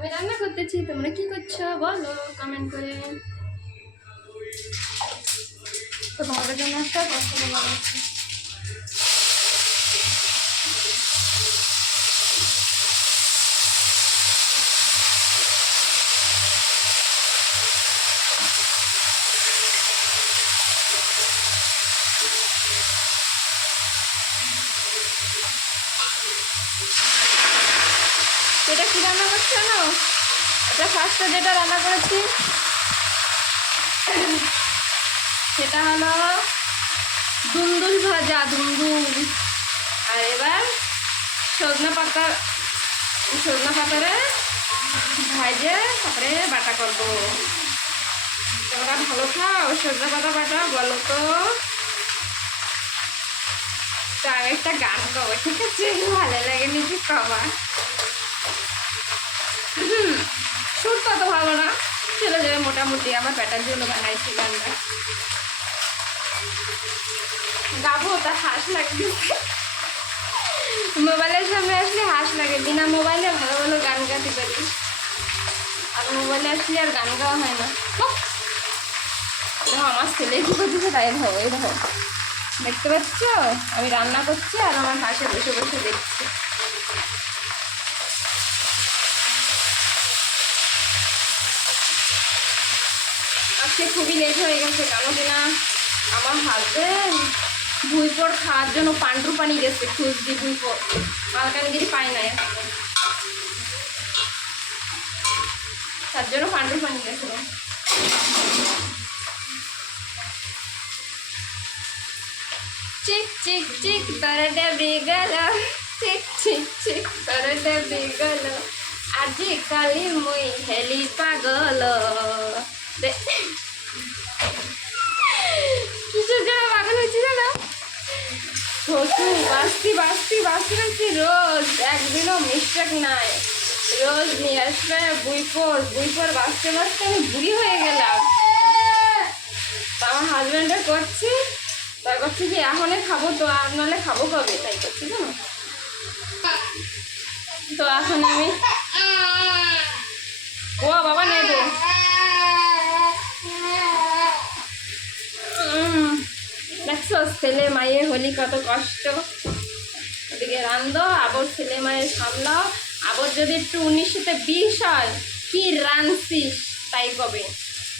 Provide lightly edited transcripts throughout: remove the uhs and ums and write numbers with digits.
আমি রান্না করতেছি, তোমরা কি করছো বলো কমেন্ট করে। তো তোমাদের জন্য একটা কথা বানাচ্ছি। এটা কি রান্না করছো না? এটা ফার্স্টে যেটা রান্না করেছি সেটা হলো দুন্দুল ভাজা, দুন্দুল। আর এবার সজনা পাতারে ভাজে তারপরে বাটা করবো। তোমরা ভালো খাও সজনা পাতা বাটা বলো তো? তো আমি একটা গান গাবো, ঠিক আছে? ভালো লাগে নিজে কমা। সুর তো অত ভালো না, চলে যাবে মোটামুটি। আমার প্যাটার জন্য বানাইছি গানটা, গাবো তা হাস লাগবে। মোবাইলের সামনে আসলে হাস লাগে, বিনা মোবাইলে ভালো ভালো গান গাইতে পারি, আর মোবাইলে আসলে আর গান গাওয়া হয় না। দেখো আমার ছেলে কি করতেছে তাই, ভাবো এই দেখো, দেখতে পাচ্ছ আমি রান্না করছি আর আমার পাশে বসে বসে দেখছি। আজকে খুবই লেট হয়ে গেছে, কেন কিনা আমার হাজবেন্ড ভুইপোর খাওয়ার জন্য পান্ডু পানি গেছে, খুঁজছি ভুইপোর, মালকানগিরি পায় না, তার জন্য পান্ডু পানি গেছিল। চিক চিক চিক তোর ডেবি গেল, চিক চিক চিক তোর ডেবি গেল, আজি কালি মুই হেলি পাগল। কিসের জন্য পাগল হয়েছিল না? শ্বশুর বাঁচতি বাঁচতি বাঁচতি বাঁচতি রোজ, একদিনও মিস্টেক নাই, রোজ নিয়ে আসবে বুইপোর বাঁচতে বাঁচতে আমি বুড়ি হয়ে গেলাম। আমার হাজব্যান্ডে করছি, তাই করছি কি এখনে খাবো তো, আর নাহলে খাবো কবে, তাই করছি না। তো এখন আমি ও বাবা নেবো, দেখছো ছেলে মায়ের হলি কত কষ্ট। ওদিকে রান্ধো, আবার ছেলে মায়ের সামলাও, আবার যদি একটু 1920 হয় কি রাঁধছিস তাই কবে,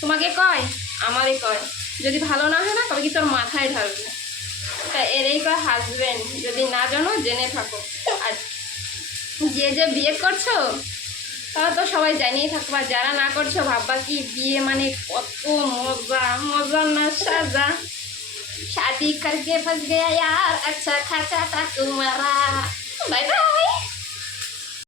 তোমাকে কয় আমারই কয়, যদি ভালো না হয় না তবে কি তোর মাথায় ঢালবে। তা এরই কয় হাজবেন্ড, যদি না জানো জেনে থাকো। আর যে বিয়ে করছো তারা তো সবাই জানিয়ে থাকবা, যারা না করছো ভাববা কি বিয়ে মানে কত মজা, মজা না সাজা। शादी करके फंस गया यार, अच्छा खासा था तुम्हारा। Bye bye.